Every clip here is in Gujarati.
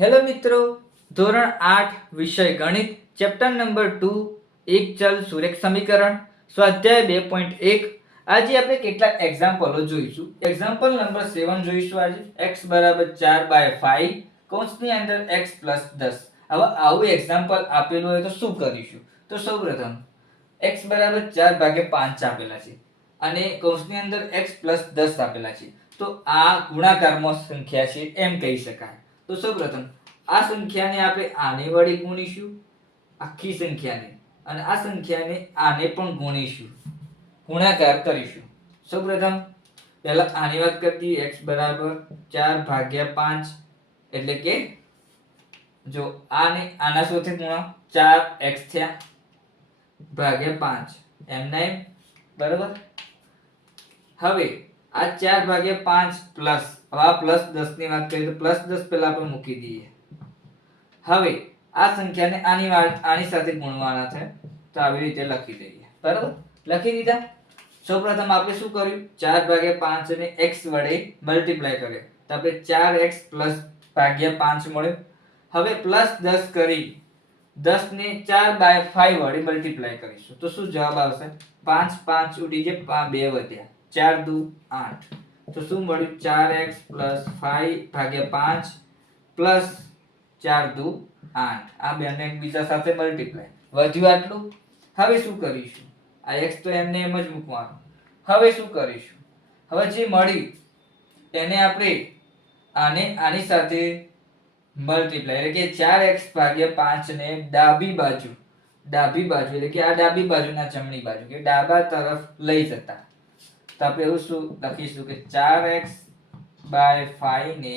હેલો મિત્રો, ધોરણ 8 વિષય ગણિત ચેપ્ટર નંબર 2 એક ચલ સુરેખ સમીકરણ સ્વાધ્યાય 2.1. આજે આપણે કેટલાક એક્ઝામ્પલો જોઈશું. એક્ઝામ્પલ નંબર 7 જોઈશું. આજે x બરાબર 4/5 કૌંસની અંદર x પ્લસ 10. હવે આવું એક્ઝામ્પલ આપેલું હોય તો શું કરીશું? તો સૌપ્રથમ x બરાબર 4/5 આપેલા છે અને કૌંસની અંદર x પ્લસ 10 આપેલા છે, તો આ ગુણાકારમાં સંખ્યા છે એમ કહી શકાય. તો સૌપ્રથમ આ સંખ્યાને આપણે આને વડે ગુણીશું, આખી સંખ્યાને, અને આ સંખ્યાને આને પણ ગુણીશું, ગુણાકાર કરીશું. સૌપ્રથમ પહેલા આની વાત કરી દઈએ. x બરાબર 4/5 એટલે કે જો આને આના સાથે ગુણો 4x થયા ભાગ્યા 5 એમના એમ, બરાબર. હવે આ 4/5 પ્લસ, હવે આ પ્લસ 10 ની વાત કરીએ તો પ્લસ 10 પહેલા આપણે મૂકી દઈએ. હવે આ સંખ્યાને આની સાથે ગુણવાના છે, તો આવી રીતે લખી દઈએ. બરાબર, લખી દીધા. સૌપ્રથમ આપણે શું કર્યું? 4/5 ને x વડે મલ્ટીપ્લાય કર્યો, તો આપણે 4x પ્લસ ભાગ્યા 5 મળ્યો. હવે પ્લસ 10 કરી 10 ને 4/5 વડે મલ્ટીપ્લાય કરીશું તો શું જવાબ આવશે? 5 5 ઉડી જાય, 2 વધ્યા, 4 દુ 8. તો શું મળ્યું? 4x પ્લસ 5/5 પ્લસ 4 દુ 8. આ બેને એકબીજા સાથે મલ્ટીપ્લાય, વધ્યું આટલું. હવે શું કરીશું? આ x તો એમને એમ જ મૂકવાનું. હવે શું કરીશું? હવે જે મળ્યું એને આપણે આની સાથે મલ્ટીપ્લાય, એટલે કે 4x/5 ને ડાબી બાજુ એટલે કે આ ડાબી બાજુના જમણી બાજુ કે ડાબા તરફ લઈ જતા, તો આપણે એવું શું લખીશું કે 4x/5 ને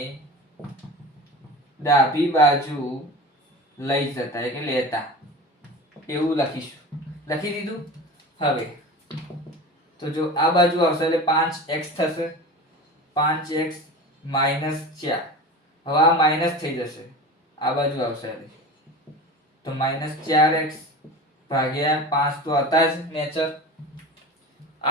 ડાબી બાજુ લઈ જતા એટલે લેતા, એવું લખીશું. લખી દીધું. હવે તો જો આ બાજુ આવશે એટલે 5x થશે, 5x માઈનસ 4. હવે આ માઈનસ થઈ જશે, આ બાજુ આવશે તો માઈનસ 4x ભાગ્યા 5 તો હતા જ નેચર.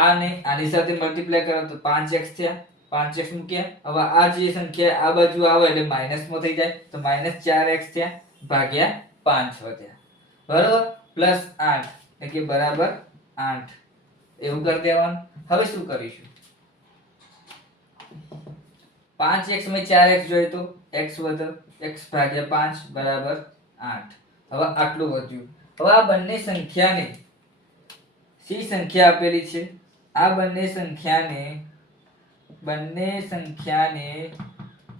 આને આની સાથે મલ્ટીપ્લાય કરો તો 5x થયા, 5x મૂક્યા. હવે આ જે સંખ્યા આ બાજુ આવે એટલે માઈનસમાં થઈ જાય, તો માઈનસ 4x થયા ભાગ્યા 5 વધ્યા, બરાબર. પ્લસ 8 એટલે કે બરાબર 8, એવું કરી દેવાનું. હવે શું કરીશું? 5x માં 4x જોઈએ તો x વધે, x ભાગ્યા 5 બરાબર 8. હવે આટલું વધ્યું. હવે આ બંને સંખ્યાને સી સંખ્યા આપેલી છે, આ બંને સંખ્યાને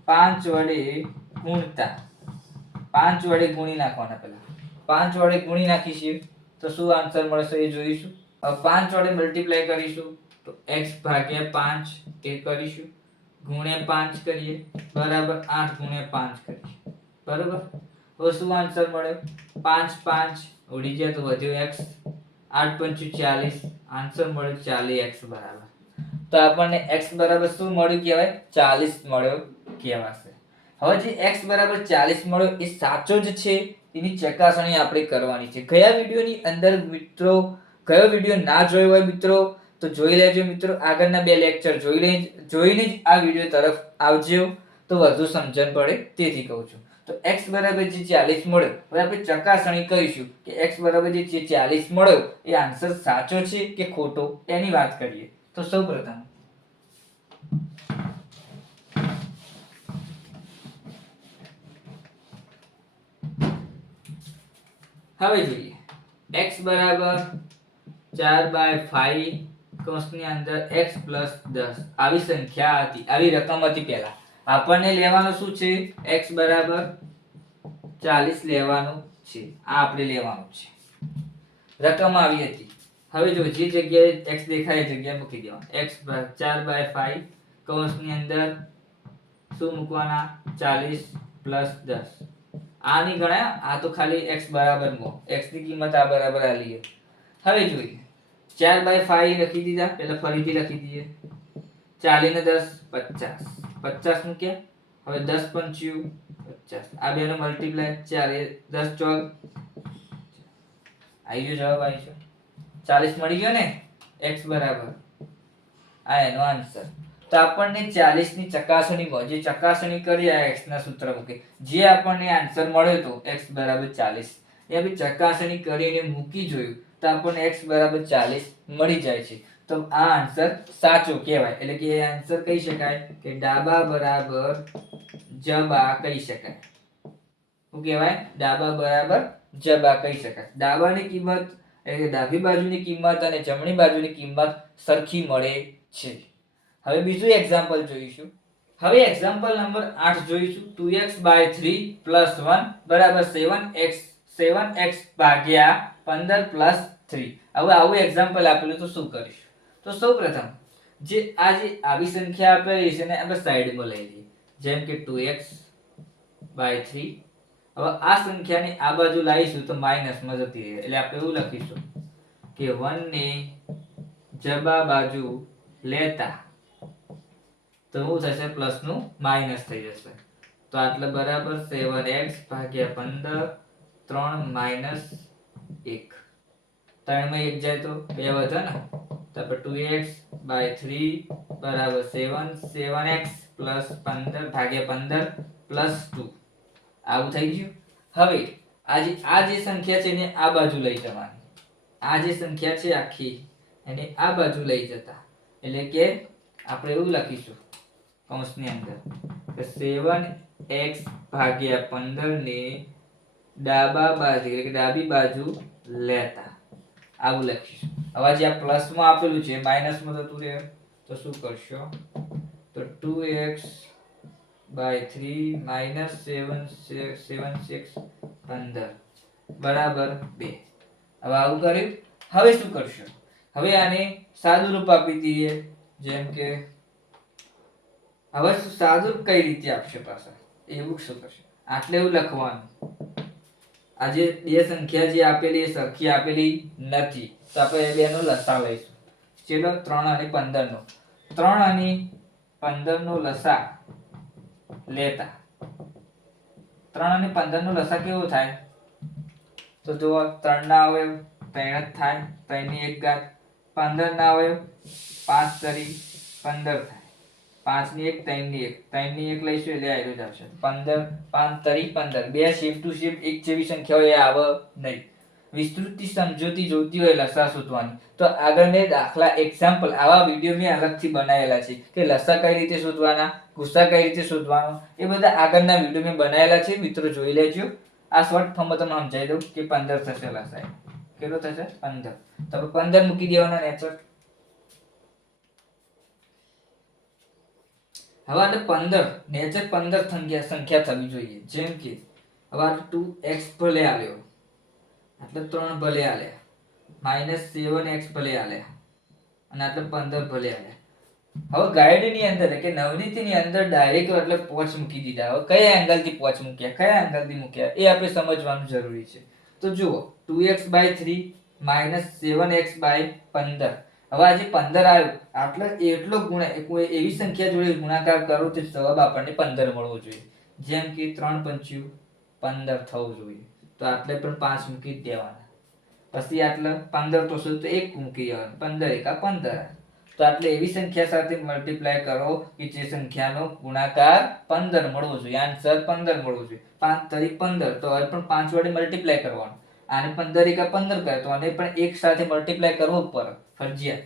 5 વડે ગુણતા, 5 વડે ગુણી નાખવાના. પહેલા 5 વડે ગુણી નાખીશું તો શું આન્સર મળશે એ જોઈશું. હવે 5 વડે મલ્ટીપ્લાય કરીશું તો x ભાગ્યા 5 એ કરીશું, ગુણ્યા 5 કરીએ બરાબર 8 ગુણ્યા 5 કરીએ, બરાબર. હવે શું આન્સર મળ્યો? 5 5 ઉડી જાય તો વધ્યો x, 8 5 40, આન્સર મળ્યો 40x બરાબર. તો આપણને x બરાબર શું મળ્યું કહેવાય? 40 મળ્યો કહેવાશે. હવે જે x બરાબર 40 મળ્યો એ સાચો જ છે એની ચકાસણી આપણે કરવાની છે. કયા વિડિયોની અંદર મિત્રો, કયો વિડિયો ના જોયો હોય મિત્રો તો જોઈ લેજો મિત્રો. આગળના 2 લેક્ચર જોઈને જ આ વિડિયો તરફ આવજો તો વધુ સમજણ પડે, તેથી કહું છું. તો x બરાબર જે 40 મળ્યો, હવે આપણે ચકાસણી કરીશું કે x બરાબર જે 40 મળ્યો એ આન્સર સાચો છે કે ખોટો, એની વાત કરીએ. તો સૌપ્રથમ હવે જોઈએ. x બરાબર 4/5 કૌંસની અંદર x પ્લસ 10 આવી સંખ્યા હતી, આવી રકમ હતી. પહેલા આપણને લેવાનું શું છે? x બરાબર 40 લેવાનું છે. આ આપણે લેવાનું છે, રકમ આવી હતી. હવે જો જે જગ્યાએ x દેખાય એ જગ્યાએ મૂકી દેવાનું. x 4/5 કૌંસની અંદર શું મૂકવાના? 40 પ્લસ 10. આ નહીં ગણાય, આ તો ખાલી x બરાબર માં, x ની કિંમત આ બરાબર આ લઈએ. હવે જોઈએ 4/5 લખી દીધા, પહેલા ફરીથી લખી દઈએ. 40 ને 10 50, 50 મૂક્યા. હવે 10 5 50, આ બેનો મલ્ટીપ્લાય 4 10 14, આવી ગયો જવાબ, આવી ગયો 40 મળી ગયો ને x બરાબર, આ એનો આન્સર. તો આપણને 40 ની ચકાસણીમાં જે ચકાસણી કરી આ x ના સૂત્ર મૂકી જે આપણને આન્સર મળ્યો તો x બરાબર 40 એ આપણે ચકાસણી કરીને મૂકી જોયું તો આપણને x બરાબર 40 મળી જાય છે. તો આ આન્સર સાચો કહેવાય. એટલે કે એ આન્સર કહી શકાય કે ડાબા બરાબર જબા કહી શકાય. શું કહેવાય? ડાબા બરાબર જબા કહી શકાય. ડાબાની કિંમત એટલે ડાબી બાજુની કિંમત અને જમણી બાજુની કિંમત સરખી મળે છે. હવે બીજું એક્ઝામ્પલ જોઈશું. હવે એક્ઝામ્પલ નંબર 8 જોઈશું. 2x બાય 3 પ્લસ 1 બરાબર 7x ભાગ્યા 15 પ્લસ 3. હવે આવું એક્ઝામ્પલ આપેલું તો શું કરીશું? તો સૌપ્રથમ જે આવી સંખ્યા આપેલી છે ને આપણે સાઈડમાં લઈ લઈએ. જેમ કે 2x બાય 3. હવે આ સંખ્યાને આ બાજુ લાવીશું તો માઈનસમાં જતી રહે. એટલે આપણે એવું લખીશું કે 1 ને જબા બાજુ લેતા તો શું થશે? પ્લસ નું માઈનસ થઈ જશે. તો આટલે બરાબર 7x ભાગ્યા 15 3 માઈનસ 1. 3 માં 1 જાય તો 2 વધે ને. તો આપણે 2x બાય 3 બરાબર 7x પ્લસ 15 ભાગ્યા 15 પ્લસ 2 આવું થઈ ગયું. હવે આ જે સંખ્યા છે એને આ બાજુ લઈ જવાની. આ જે સંખ્યા છે આખી એને આ બાજુ લઈ જતા એટલે કે આપણે એવું લખીશું કૌંસની અંદર કે 7x ભાગ્યા 15 ને ડાબા બાજુ એટલે કે ડાબી બાજુ લેતા આવું લખીશું. હવે જે આ પ્લસમાં આપેલું છે માઈનસમાં થતું રહે તો શું કરશો? તો 2x બાય 3 માઈનસ 7 15 બરાબર 2. હવે આવું કર્યું. હવે શું કરશો? હવે આને સાદું રૂપ આપી દઈએ. જેમ કે હવે સાદું રૂપ કઈ રીતે આપશે પાછા? એવું શું કરશે? આટલે એવું લખવાનું આ જે બે સંખ્યા જે આપેલી એ સરખી આપેલી નથી તો આપણે બેનો લસા લઈશું. ચલો 3 અને 15 નો 3 અને 15 નો લસા લેતા 3 અને 15 નો લસા કેવો થાય? તો જુઓ 3 ના અવયવ 3 જ થાય. 3 ની 1 ઘાત 15 ના અવયવ 5 તરી 15 થાય. 5 ની 1 3 ની 1 3 ની 1 લઈશું એટલે આયરો જ આવશે. 15 5 તરી 15 બે શિફ્ટ ટુ શિફ્ટ એક જેવી સંખ્યાઓ એ આવે નહીં. વિસ્તૃતિ સમજૂતી જોતી હોય લસા શોધવાની તો આગળને દાખલા એક્ઝામ્પલ આવા વિડિયો મેં અલગથી બનાવેલા છે કે લસા કઈ રીતે શોધવાના, ગુસા કઈ રીતે શોધવાનો એ બધા આગળના વિડિયો મેં બનાવેલા છે. મિત્રો જોઈ લેજો. આ શોર્ટ ફોર્મમાં તમને સમજાવી દઉં કે 15 થશે લસા. કેટલો થશે? 15. તો 15 મૂકી દેવાના નેચર. હવે આને 15 નેચર 15 સંખ્યા થવી જોઈએ. જેમ કે હવે આ 2x ભલે આવ્યો એટલે 3 ભલે આલ્યા માઈનસ 7x ભલે આલ્યા અને આટલે 15 ભલે આલ્યા. હવે ગાઈડની અંદર કે નવનીતિની અંદર ડાયરેક્ટ એટલે પોચ મૂકી દીધા. હવે કયા એંગલથી પોચ મૂક્યા, કયા એંગલથી મૂક્યા એ આપણે સમજવાનું જરૂરી છે. તો જુઓ 2x by 3 minus 7x by 15. હવે આ જે 15 આવ્યું આટલે એટલો કોઈ એવી સંખ્યા જોડે ગુણાકાર કરો તો જવાબ આપણને 15 મળવો જોઈએ. જેમ કે 3 પંચ્યું 15 થવું જોઈએ. તો આટલે પણ 5 મૂકી દેવાના. પછી આટલે 15 તો શું તો 1 મૂકી દેવાનું. 15 એકા 15. તો આટલે એવી સંખ્યા સાથે મલ્ટીપ્લાય કરો કે જે સંખ્યાનો ગુણાકાર 15 મળવો જોઈએ. આન્સર 15 મળવો જોઈએ. 5 તરી 15 તો હવે પણ 5 વડે મલ્ટીપ્લાય કરવાનું. આને 15 એકા 15 કરે તો આને પણ 1 સાથે મલ્ટીપ્લાય કરવો પડે ફરજિયાત.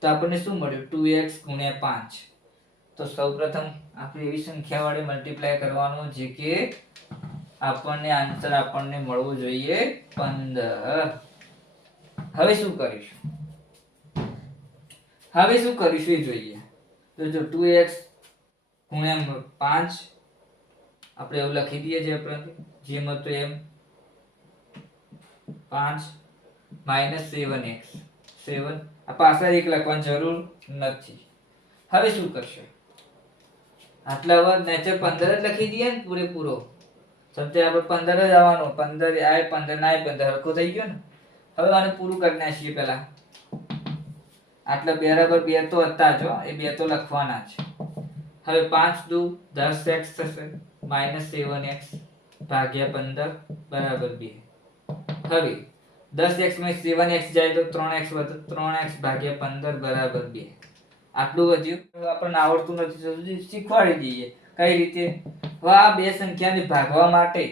તો આપણને શું મળ્યું? 2x ગુણ્યા 5. તો સૌપ્રથમ આપણે એવી સંખ્યા વડે મલ્ટીપ્લાય કરવાનું જે કે આપણને આન્સર આપણને મળવો જોઈએ 15. હવે શું કરીશું? એ જોઈએ. તો જો 2x ગુણ્યા 5 આપણે એવું લખી દઈએ જે આપણે જેમ હતું એમ 5 માઈનસ 7x 7 આ પાછળ એક લખવાની જરૂર નથી. હવે શું કરશે? આટલા હવે નેચર 15 જ લખી દઈએ ને પૂરેપૂરો. સત્ય આપણે 15 જ આવવાનો. 15 આય 15 ના 15 હરખો થઈ ગયો ને. હવે આને પૂરું કરી નાખીએ પહેલા. આટલા બરાબર 2 તો હતા જ એ 2 તો લખવાના છે. હવે 5 દુ 10x થશે માઈનસ 7x ભાગ્યા 15 બરાબર 2. હવે 10x માં 7x જાય તો 3x વધે 3x ભાગ્યા 15 બરાબર 2. આટલું વધ્યું. હવે આપણને આવડતું નથી તો શીખવાડી દઈએ કઈ રીતે. હવે આ બે સંખ્યાને ભાગવા માટે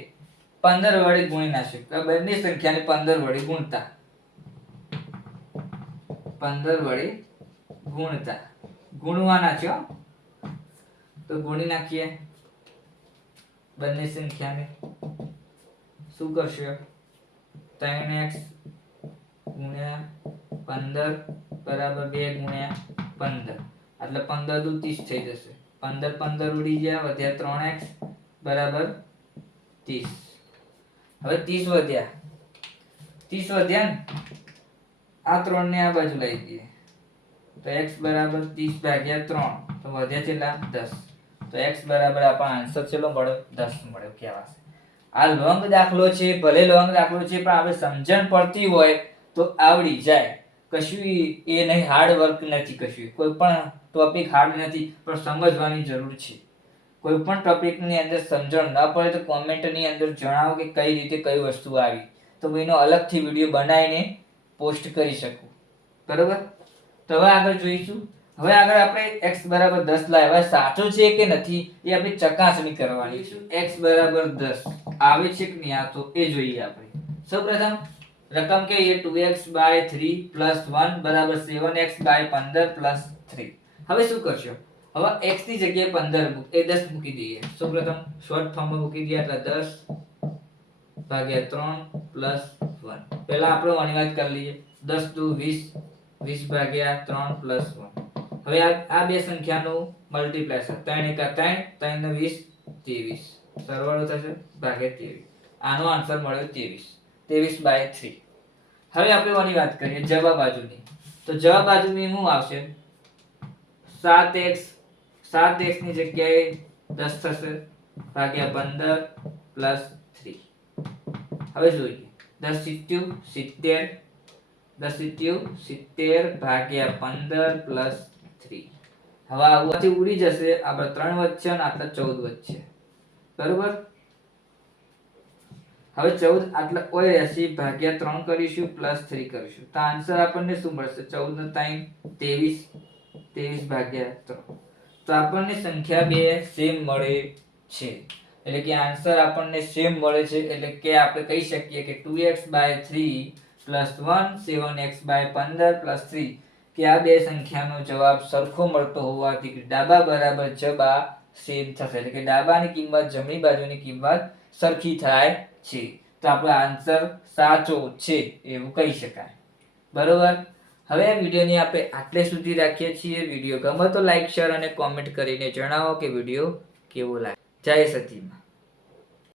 15 વડે ગુણી નાખ્યું. બંને સંખ્યાને 15 વડે ગુણતા 15 વડે ગુણવાના છે. તો ગુણી નાખીએ બંને સંખ્યાને. શું કરશો? 3x ગુણ્યા 15 બરાબર 2 ગુણ્યા 15, એટલે 15 દુ 30 થઈ જશે. 15 ઉડી ગયા, વધ્યા 3x બરાબર 30. હવે 30 વધ્યા ને આ 3 ને આ બાજુ લઈ દઈએ તો x બરાબર 30 ભાગ્યા 3, તો વધ્યા કેટલા? 10. તો x બરાબર આપણો આન્સર કેટલો મળ્યો? 10 મળ્યો. કહેવાશે આ લોંગ દાખલો છે, ભલે લોંગ દાખલો છે પણ આપણે સમજણ પડતી હોય તો આવડી જાય. કશું એ નહીં, હાર્ડ વર્ક નથી કશું. કોઈ પણ ટોપિક હાર્ડ નથી, પણ સમજવાની જરૂર છે. કોઈ પણ ટોપિકની અંદર સમજણ ન પડે તો કોમેન્ટની અંદર જણાવો કે કઈ રીતે કઈ વસ્તુ આવી, તો હું એનો અલગથી વિડીયો બનાવીને પોસ્ટ કરી શકું. બરોબર? તો હવે આગળ જોઈશું. હવે આગળ આપણે x બરાબર 10 લાવ્યા, સાચો છે કે નથી એ આપણે ચકાસણી કરવાની છે. x બરાબર 10 આવે છે કે નહીં આ તો એ જોઈએ આપણે. સૌપ્રથમ રકમ કે એ 2x/3 + 1 બરાબર 7x/15 + 3. હવે શું કરશો? હવે x ની જગ્યાએ 15 એ 10 મૂકી દઈએ. સૌપ્રથમ શોર્ટ ફોર્મમાં મૂકી દઈએ, એટલે 10/3 + 1. પહેલા આપણે આની વાત કરી લઈએ. 10 દુ 20, 20/3 + 1. હવે આ બે સંખ્યાનું મલ્ટીપ્લેશન 3 × 3 3 × 20 23, સરવાળો થશે ભાગ્યા 23. આનો આન્સર મળ્યો 23/3. હવે આપણે આની વાત કરીએ જવાબ બાજુની. તો જવાબ બાજુની શું આવશે? 7x ની જગ્યાએ 10 થશે ભાગ્યા 15 + 3. હવે જોઈએ 10 70 ભાગ્યા 15 + 3. હવે આમાંથી ઉડી જશે, આપણે 3 વચ્ચે અને આટલા 14 વચ્ચે. બરોબર? હવે 14 આટલા ઓય રહેશે, ભાગ્યા 3 કરીશું +3 કરીશું, તો આન્સર આપણને શું મળશે? 14 × 3 23/3. તો આપણને સંખ્યા બે સેમ મળે છે, એટલે કે આન્સર આપણને સેમ મળે છે. એટલે કે આપણે કહી શકીએ કે 2x/3 + 1 7x/15 + 3 કે આ બે સંખ્યાનો જવાબ સરખો મળતો હોવાથી ડાબા બરાબર જબા સેમ થશે, એટલે કે ડાબાની કિંમત જમણી બાજુની કિંમત સરખી થાય છે. તો આપણો આન્સર સાચો છે એવું કહી શકાય. બરોબર? હવે આ વિડીયોની આપણે આટલે સુધી રાખીએ છીએ. વિડીયો ગમે તો લાઈક, શેર અને કોમેન્ટ કરીને જણાવો કે વિડીયો કેવો લાગે. જય સતીમાં.